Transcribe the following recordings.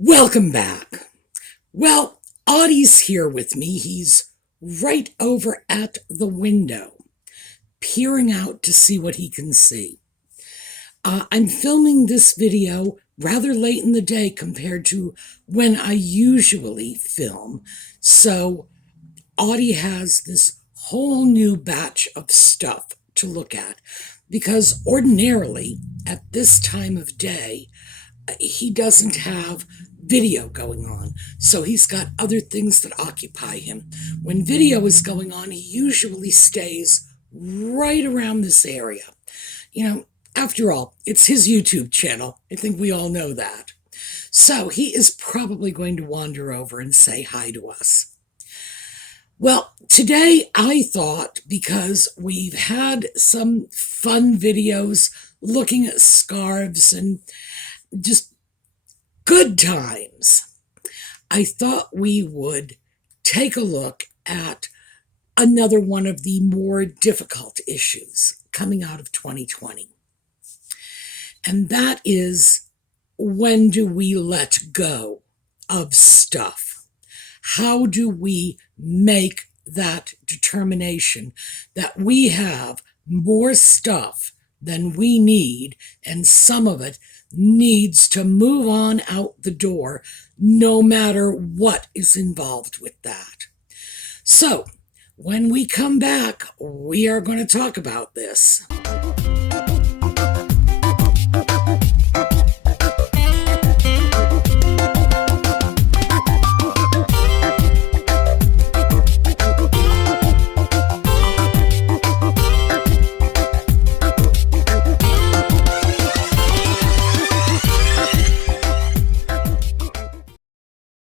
Welcome back. Well, Audie's here with me. He's right over at the window, peering out to see what he can see. I'm filming this video rather late in the day compared to when I usually film. So Audie has this whole new batch of stuff to look at because ordinarily at this time of day, he doesn't have video going on, so he's got other things that occupy him. When video is going on, he usually stays right around this area. After all, it's his YouTube channel. I think we all know that. So he is probably going to wander over and say hi to us. Well, today I thought, because we've had some fun videos looking at scarves and just good times, I thought we would take a look at another one of the more difficult issues coming out of 2020. And that is, when do we let go of stuff? How do we make that determination that we have more stuff than we need, and some of it needs to move on out the door, no matter what is involved with that? So, when we come back, we are going to talk about this.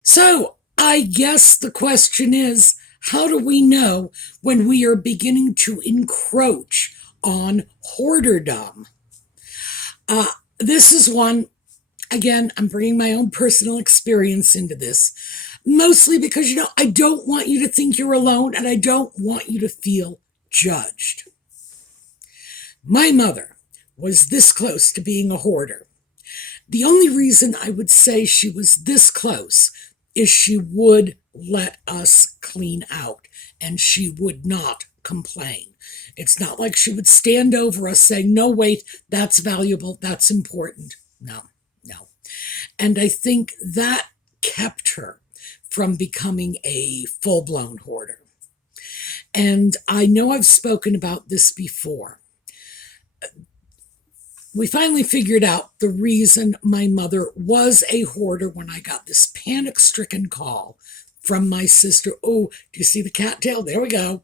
So, I guess the question is, how do we know when we are beginning to encroach on hoarderdom? This is one, again, I'm bringing my own personal experience into this, mostly because, I don't want you to think you're alone, and I don't want you to feel judged. My mother was this close to being a hoarder. The only reason I would say she was this close is she would let us clean out, and she would not complain. It's not like she would stand over us saying, no, wait, that's valuable, that's important. No. And I think that kept her from becoming a full-blown hoarder. And I know I've spoken about this before. We finally figured out the reason my mother was a hoarder when I got this panic-stricken call from my sister. Oh, do you see the cattail? There we go.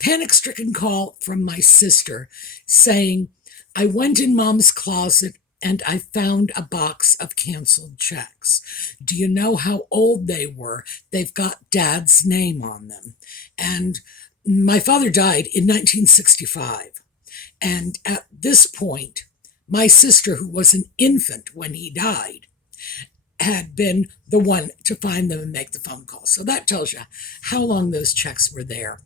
Panic-stricken call from my sister saying, I went in Mom's closet and I found a box of canceled checks. Do you know how old they were? They've got Dad's name on them. And my father died in 1965. And at this point, my sister, who was an infant when he died, had been the one to find them and make the phone call. So that tells you how long those checks were there.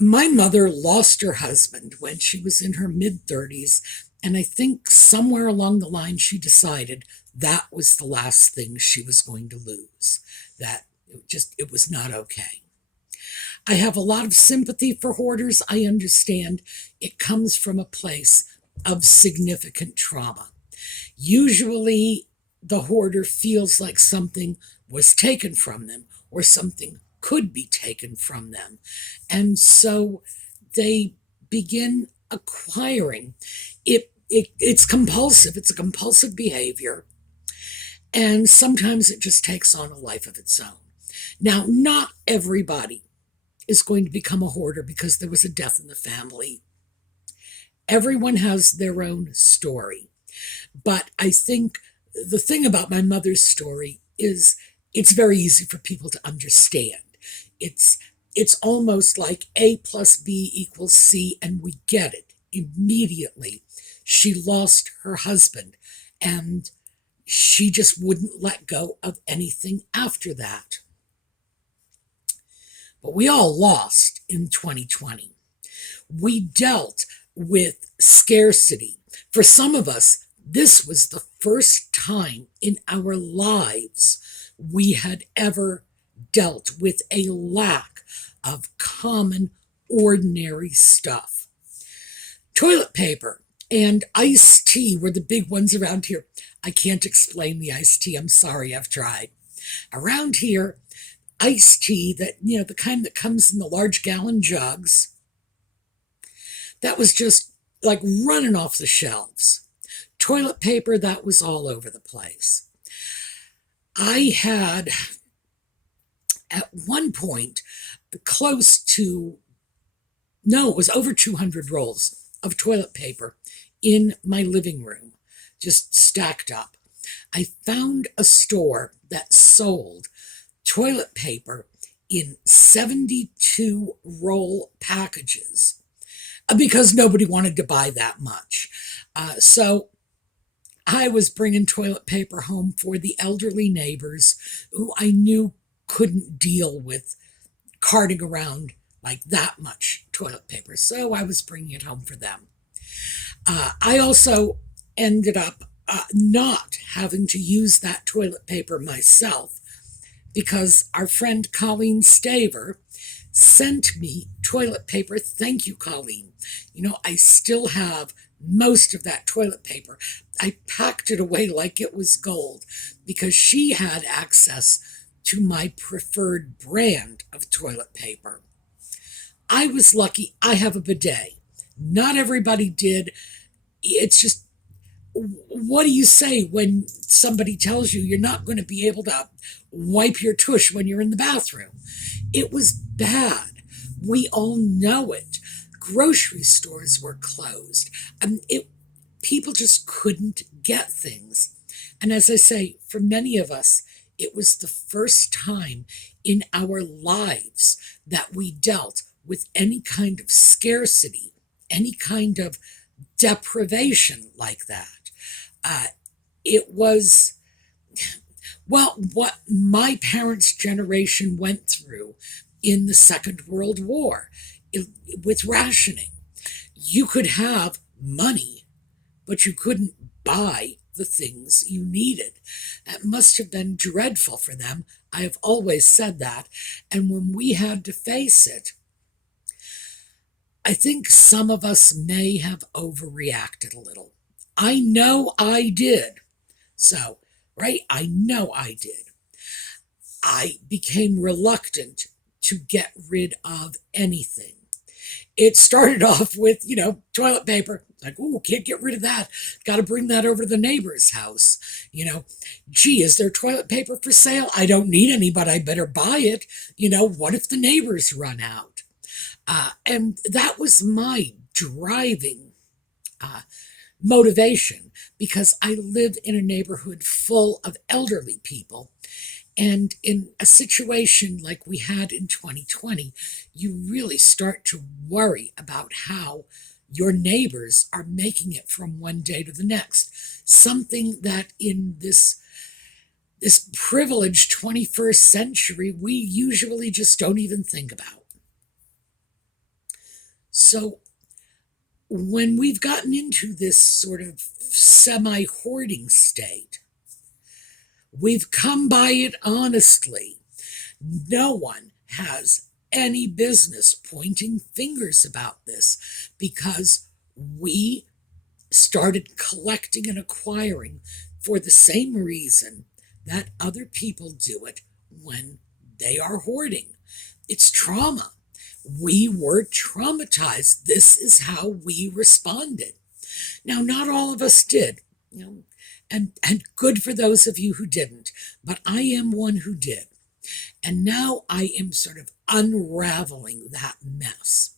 My mother lost her husband when she was in her mid-30s, and I think somewhere along the line she decided that was the last thing she was going to lose, that it was not okay. I have a lot of sympathy for hoarders. I understand it comes from a place of significant trauma. Usually, the hoarder feels like something was taken from them or something could be taken from them. And so they begin acquiring. It's compulsive. It's a compulsive behavior. And sometimes it just takes on a life of its own. Now, not everybody is going to become a hoarder because there was a death in the family. Everyone has their own story. But I think the thing about my mother's story is it's very easy for people to understand. It's almost like A plus B equals C, and we get it immediately. She lost her husband, and she just wouldn't let go of anything after that. But we all lost in 2020. We dealt with scarcity. For some of us, This was the first time in our lives we had ever dealt with a lack of common, ordinary stuff. Toilet paper and iced tea were the big ones around here. I can't explain the iced tea. I'm sorry, I've tried. Around here, iced tea, the kind that comes in the large gallon jugs, that was just like running off the shelves. Toilet paper, that was all over the place. I had, at one point, it was over 200 rolls of toilet paper in my living room, just stacked up. I found a store that sold toilet paper in 72 roll packages because nobody wanted to buy that much. So I was bringing toilet paper home for the elderly neighbors who I knew couldn't deal with carting around like that much toilet paper. So I was bringing it home for them. I also ended up not having to use that toilet paper myself because our friend Colleen Staver sent me toilet paper. Thank you, Colleen. I still have most of that toilet paper. I packed it away like it was gold because she had access to my preferred brand of toilet paper. I was lucky. I have a bidet. Not everybody did. It's just, what do you say when somebody tells you you're not going to be able to wipe your tush when you're in the bathroom? It was bad. We all know it. Grocery stores were closed. People just couldn't get things. And as I say, for many of us, it was the first time in our lives that we dealt with any kind of scarcity, any kind of deprivation like that. It was, what my parents' generation went through in the Second World War with rationing. You could have money, but you couldn't buy the things you needed. It must have been dreadful for them. I have always said that. And when we had to face it, I think some of us may have overreacted a little. I know I did. So, right? I know I did. I became reluctant to get rid of anything. It started off with, toilet paper. Like, oh, can't get rid of that. Got to bring that over to the neighbor's house. Gee, is there toilet paper for sale? I don't need any, but I better buy it. What if the neighbors run out? And that was my driving motivation, because I live in a neighborhood full of elderly people. And in a situation like we had in 2020, you really start to worry about how your neighbors are making it from one day to the next. Something that in this privileged 21st century, we usually just don't even think about. So when we've gotten into this sort of semi-hoarding state, we've come by it honestly. No one has any business pointing fingers about this, because we started collecting and acquiring for the same reason that other people do it when they are hoarding. It's trauma. We were traumatized. This is how we responded. Now, not all of us did, and good for those of you who didn't, but I am one who did. And now I am sort of unraveling that mess.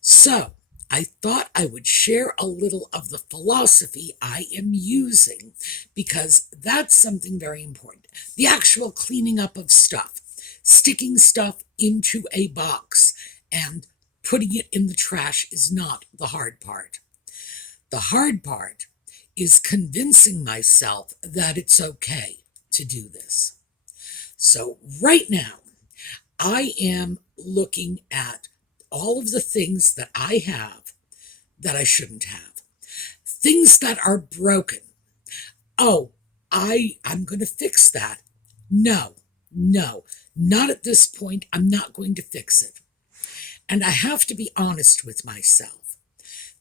So I thought I would share a little of the philosophy I am using, because that's something very important. The actual cleaning up of stuff, sticking stuff into a box and putting it in the trash is not the hard part. The hard part is convincing myself that it's okay to do this. So right now, I am looking at all of the things that I have that I shouldn't have. Things that are broken, oh, I'm going to fix that. No, no, not at this point. I'm not going to fix it. And I have to be honest with myself,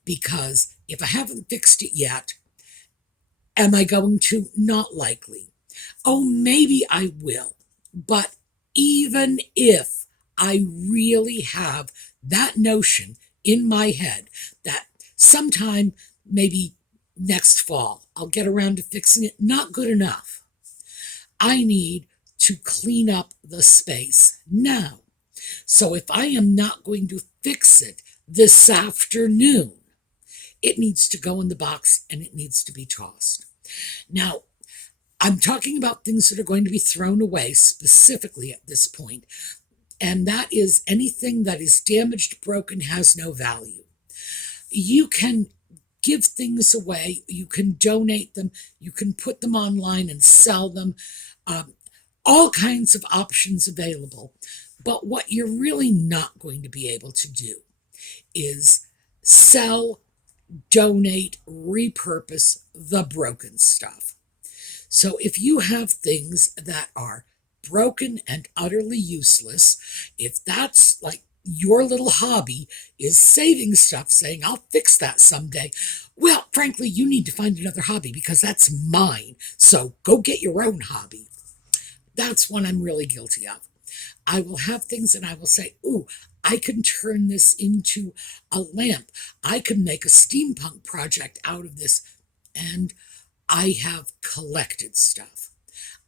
because if I haven't fixed it yet, am I going to? Not likely. Oh, maybe I will. But even if I really have that notion in my head that sometime, maybe next fall, I'll get around to fixing it, not good enough. I need to clean up the space now. So if I am not going to fix it this afternoon, it needs to go in the box and it needs to be tossed. Now, I'm talking about things that are going to be thrown away specifically at this point, and that is anything that is damaged, broken, has no value. You can give things away, you can donate them, you can put them online and sell them, all kinds of options available. But what you're really not going to be able to do is sell, donate, repurpose the broken stuff. So if you have things that are broken and utterly useless, if that's like your little hobby is saving stuff, saying, I'll fix that someday, well, frankly, you need to find another hobby because that's mine. So go get your own hobby. That's one I'm really guilty of. I will have things and I will say, ooh, I can turn this into a lamp. I can make a steampunk project out of this. And I have collected stuff.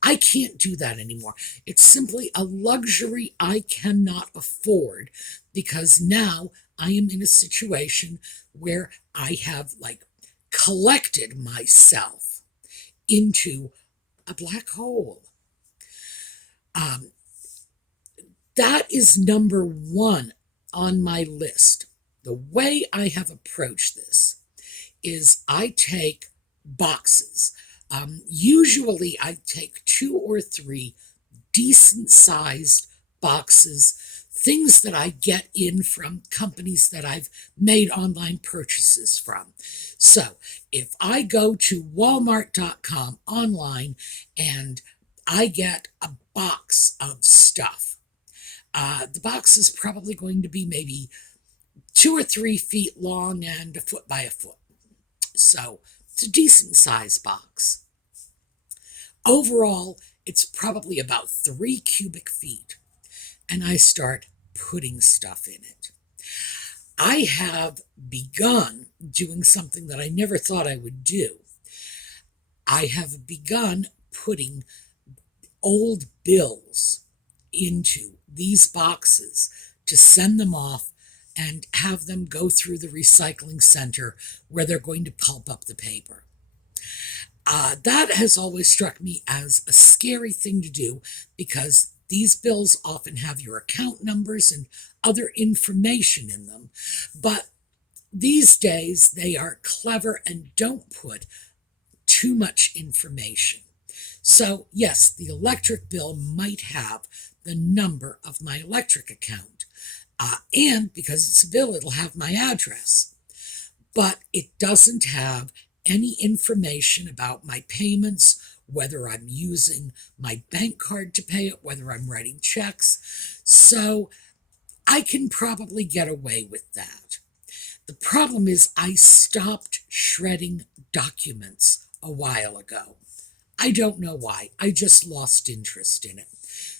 I can't do that anymore. It's simply a luxury I cannot afford, because now I am in a situation where I have collected myself into a black hole. That is number one on my list. The way I have approached this is I take boxes. Usually I take 2 or 3 decent sized boxes, things that I get in from companies that I've made online purchases from. So if I go to walmart.com online and I get a box of stuff, the box is probably going to be maybe 2 or 3 feet long and a foot by a foot. So it's a decent size box. Overall, it's probably about 3 cubic feet. And I start putting stuff in it. I have begun doing something that I never thought I would do. I have begun putting old bills into these boxes to send them off and have them go through the recycling center where they're going to pulp up the paper. That has always struck me as a scary thing to do, because these bills often have your account numbers and other information in them. But these days they are clever and don't put too much information. So yes, the electric bill might have the number of my electric account. And because it's a bill, it'll have my address. But it doesn't have any information about my payments, whether I'm using my bank card to pay it, whether I'm writing checks. So I can probably get away with that. The problem is I stopped shredding documents a while ago. I don't know why. I just lost interest in it.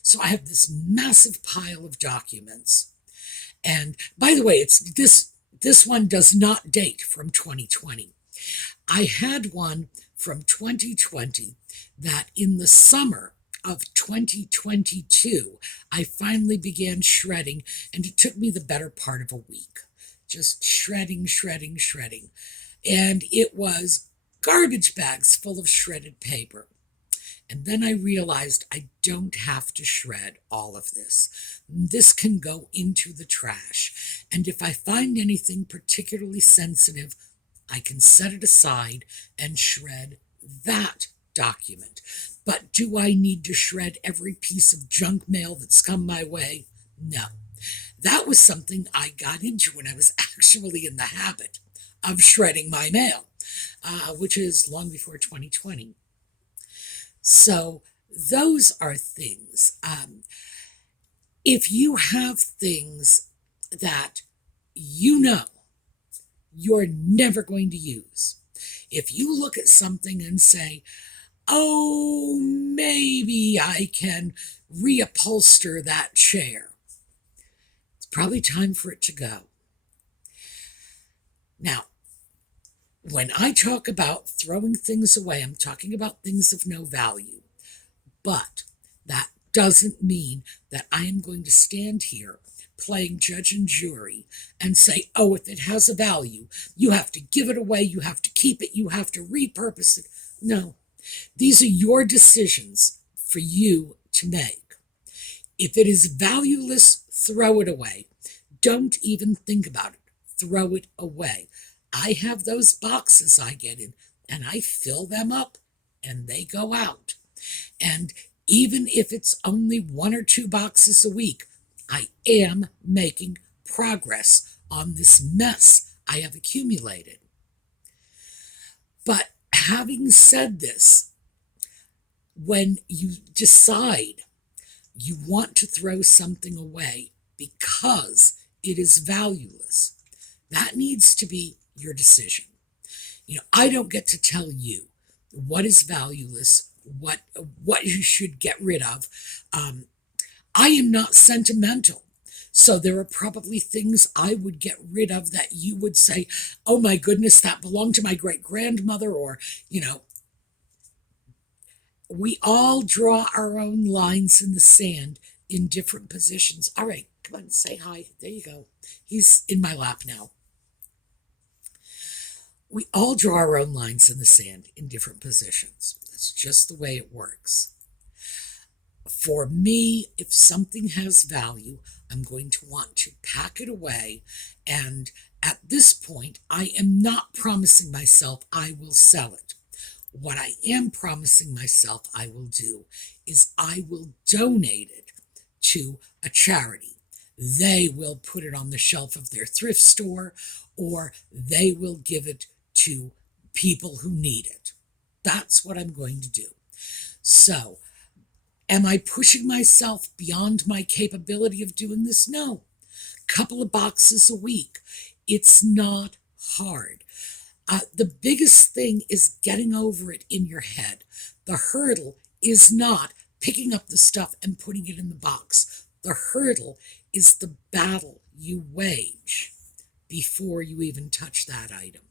So I have this massive pile of documents. And by the way, it's this one does not date from 2020. I had one from 2020 that in the summer of 2022, I finally began shredding, and it took me the better part of a week. Just shredding. And it was garbage bags full of shredded paper. And then I realized I don't have to shred all of this. This can go into the trash. And if I find anything particularly sensitive, I can set it aside and shred that document. But do I need to shred every piece of junk mail that's come my way? No. That was something I got into when I was actually in the habit of shredding my mail, which is long before 2020. So those are things. If you have things that you know you're never going to use, if you look at something and say, oh, maybe I can reupholster that chair, it's probably time for it to go. Now, when I talk about throwing things away, I'm talking about things of no value. But that doesn't mean that I am going to stand here playing judge and jury and say, oh, if it has a value, you have to give it away, you have to keep it, you have to repurpose it. No, these are your decisions for you to make. If it is valueless, throw it away. Don't even think about it. Throw it away. I have those boxes I get in, and I fill them up, and they go out. And even if it's only 1 or 2 boxes a week, I am making progress on this mess I have accumulated. But having said this, when you decide you want to throw something away because it is valueless, that needs to be your decision. I don't get to tell you what is valueless, what you should get rid of. I am not sentimental. So there are probably things I would get rid of that you would say, oh my goodness, that belonged to my great-grandmother, or, we all draw our own lines in the sand in different positions. All right, come on, say hi. There you go. He's in my lap now. We all draw our own lines in the sand in different positions. That's just the way it works. For me, if something has value, I'm going to want to pack it away. And at this point, I am not promising myself I will sell it. What I am promising myself I will do is I will donate it to a charity. They will put it on the shelf of their thrift store, or they will give it to people who need it. That's what I'm going to do. So, am I pushing myself beyond my capability of doing this? No. Couple of boxes a week. It's not hard. The biggest thing is getting over it in your head. The hurdle is not picking up the stuff and putting it in the box. The hurdle is the battle you wage before you even touch that item.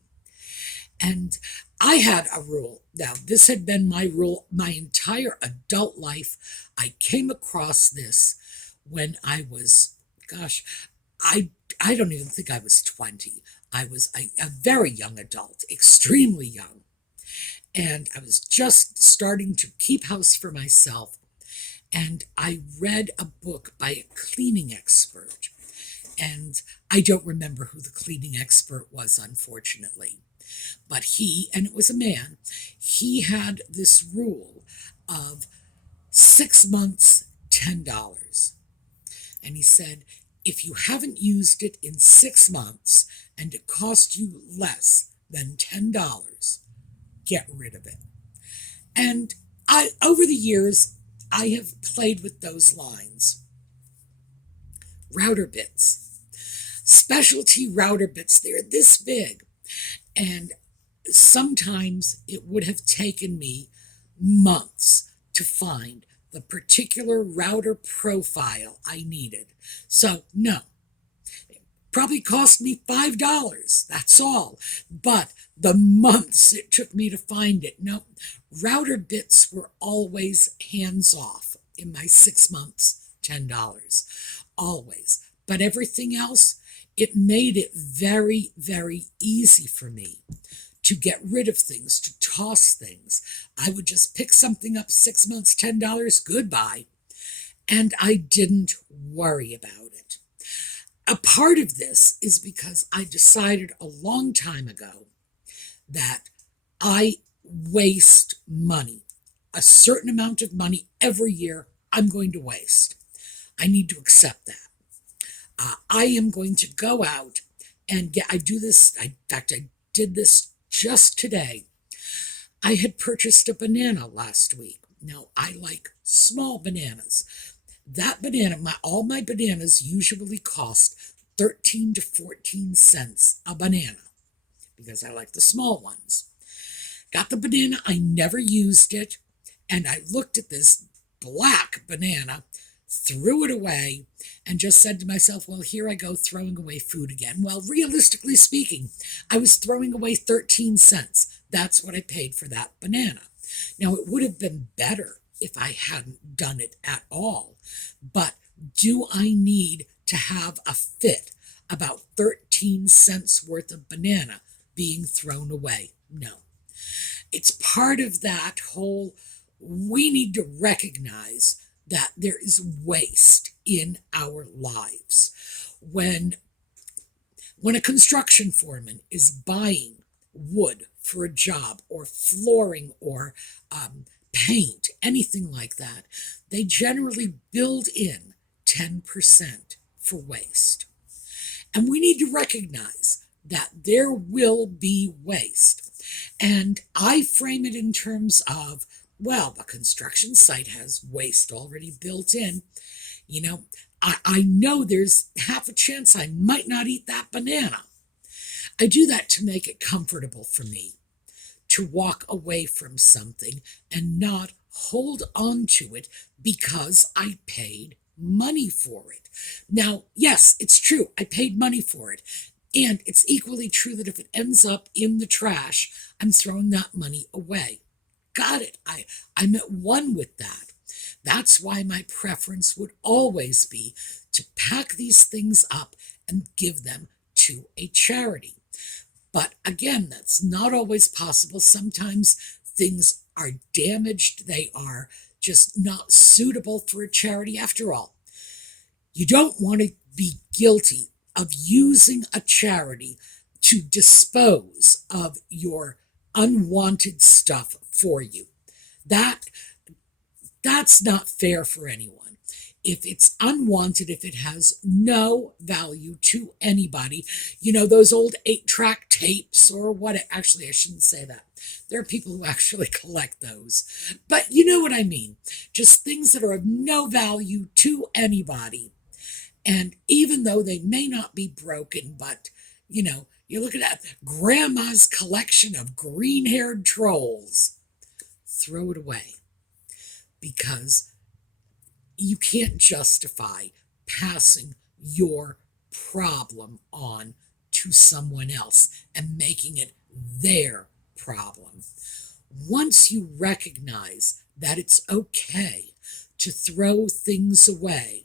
And I had a rule. Now, this had been my rule my entire adult life. I came across this when I was, I don't even think I was 20. I was a very young adult, extremely young. And I was just starting to keep house for myself. And I read a book by a cleaning expert. And I don't remember who the cleaning expert was, unfortunately. But and it was a man, he had this rule of 6 months, $10. And he said, if you haven't used it in 6 months and it cost you less than $10, get rid of it. And over the years, I have played with those lines. Router bits, specialty router bits, they're this big. And sometimes it would have taken me months to find the particular router profile I needed. So, no, it probably cost me $5, that's all. But the months it took me to find it, no, router bits were always hands off in my 6 months, $10, always. But everything else, it made it very, very easy for me to get rid of things, to toss things. I would just pick something up, 6 months, $10, goodbye. And I didn't worry about it. A part of this is because I decided a long time ago that I waste money. A certain amount of money every year I'm going to waste. I need to accept that. I am going to go out and I did this just today. I had purchased a banana last week. Now, I like small bananas. That banana, all my bananas usually cost 13 to 14 cents a banana because I like the small ones. Got the banana, I never used it, and I looked at this black banana, threw it away, and just said to myself, well, here I go throwing away food again. Well, realistically speaking, I was throwing away 13 cents. That's what I paid for that banana. Now, it would have been better if I hadn't done it at all, but do I need to have a fit about 13 cents worth of banana being thrown away? No. It's part of that whole, we need to recognize that there is waste in our lives. When a construction foreman is buying wood for a job or flooring or paint, anything like that, they generally build in 10% for waste. And we need to recognize that there will be waste. And I frame it in terms of, well, a construction site has waste already built in. You know, I know there's half a chance I might not eat that banana. I do that to make it comfortable for me to walk away from something and not hold on to it because I paid money for it. Now, yes, it's true. I paid money for it. And it's equally true that if it ends up in the trash, I'm throwing that money away. Got it. I'm at one with that. That's why my preference would always be to pack these things up and give them to a charity. But again, that's not always possible. Sometimes things are damaged. They are just not suitable for a charity. After all, you don't want to be guilty of using a charity to dispose of your unwanted stuff for you. That's not fair for anyone. If it's unwanted, if it has no value to anybody, those old 8-track tapes or what, actually, I shouldn't say that. There are people who actually collect those. But you know what I mean. Just things that are of no value to anybody. And even though they may not be broken, but, you look at that grandma's collection of green-haired trolls, throw it away. Because you can't justify passing your problem on to someone else and making it their problem. Once you recognize that it's okay to throw things away,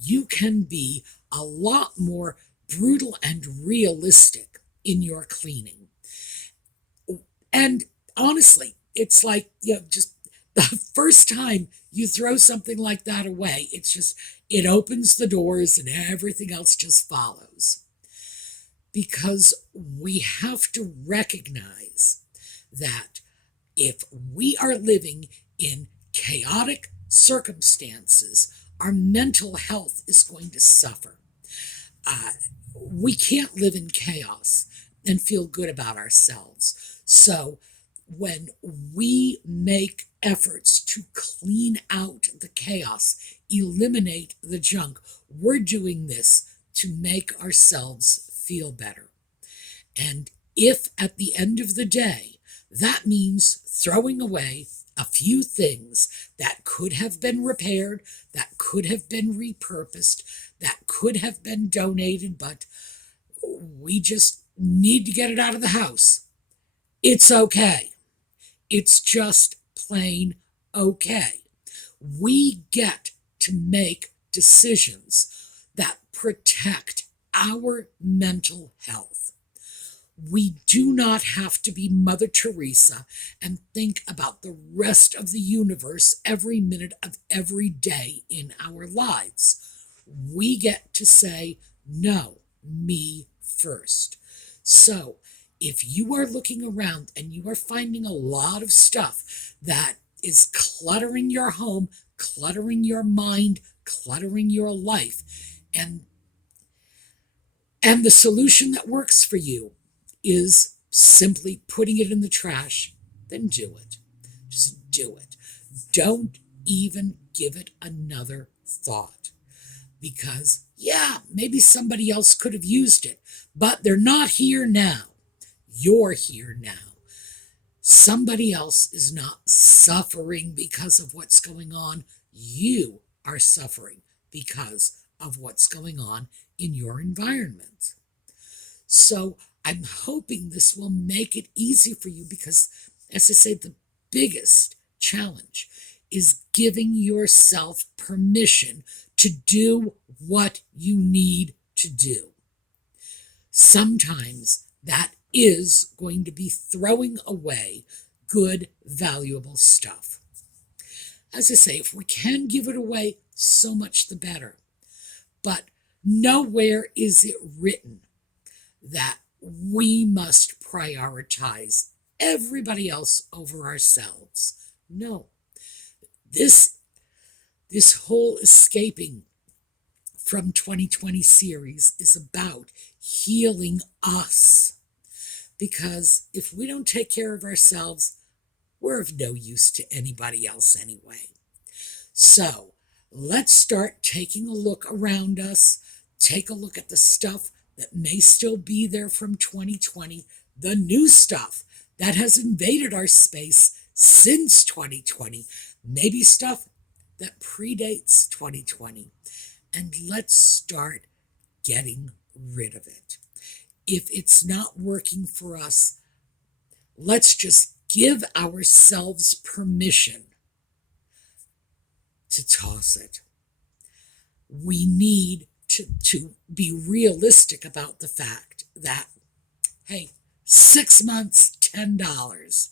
you can be a lot more brutal and realistic in your cleaning. And honestly, it's like, just the first time you throw something like that away, it opens the doors and everything else just follows. Because we have to recognize that if we are living in chaotic circumstances, our mental health is going to suffer. We can't live in chaos and feel good about ourselves. So when we make efforts to clean out the chaos, eliminate the junk, we're doing this to make ourselves feel better. And if at the end of the day, that means throwing away a few things that could have been repaired, that could have been repurposed, that could have been donated, but we just need to get it out of the house, it's okay. It's just plain okay. We get to make decisions that protect our mental health. We do not have to be Mother Teresa and think about the rest of the universe every minute of every day in our lives. We get to say, no, me first. So if you are looking around and you are finding a lot of stuff that is cluttering your home, cluttering your mind, cluttering your life, and the solution that works for you is simply putting it in the trash, then do it. Just do it. Don't even give it another thought. Because, yeah, maybe somebody else could have used it, but they're not here now. You're here now. Somebody else is not suffering because of what's going on. You are suffering because of what's going on in your environment. So I'm hoping this will make it easy for you because, as I say, the biggest challenge is giving yourself permission to do what you need to do. Sometimes that is going to be throwing away good, valuable stuff. As I say, if we can give it away, so much the better. But nowhere is it written that we must prioritize everybody else over ourselves. No. This whole escaping from 2020 series is about healing us. Because if we don't take care of ourselves, we're of no use to anybody else anyway. So let's start taking a look around us. Take a look at the stuff that may still be there from 2020, the new stuff that has invaded our space since 2020, maybe stuff that predates 2020, and let's start getting rid of it. If it's not working for us, let's just give ourselves permission to toss it. We need to be realistic about the fact that, hey, 6 months, $10.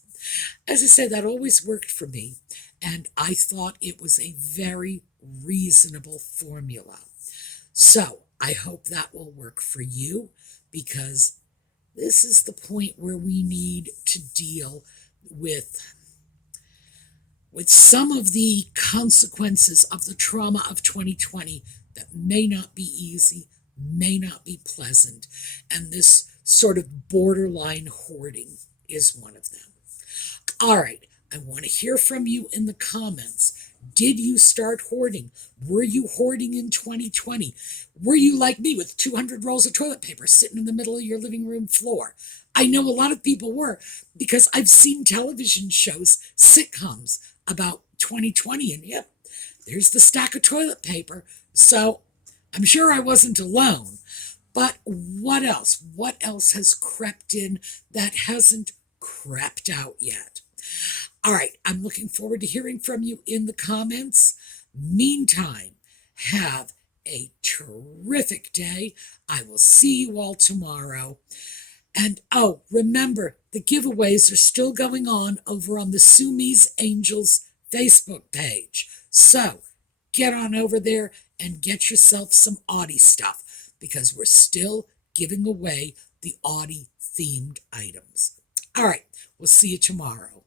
As I said, that always worked for me, and I thought it was a very reasonable formula. So I hope that will work for you, because this is the point where we need to deal with some of the consequences of the trauma of 2020 that may not be easy, may not be pleasant, and this sort of borderline hoarding is one of them. All right, I want to hear from you in the comments. Did you start hoarding? Were you hoarding in 2020? Were you like me with 200 rolls of toilet paper sitting in the middle of your living room floor? I know a lot of people were, because I've seen television shows, sitcoms about 2020, and yep, there's the stack of toilet paper. So I'm sure I wasn't alone. But what else? What else has crept in that hasn't crept out yet? All right, I'm looking forward to hearing from you in the comments. Meantime, have a terrific day. I will see you all tomorrow. And oh, remember, the giveaways are still going on over on the Sumi's Angels Facebook page. So get on over there and get yourself some Audie stuff, because we're still giving away the Audie themed items. All right, we'll see you tomorrow.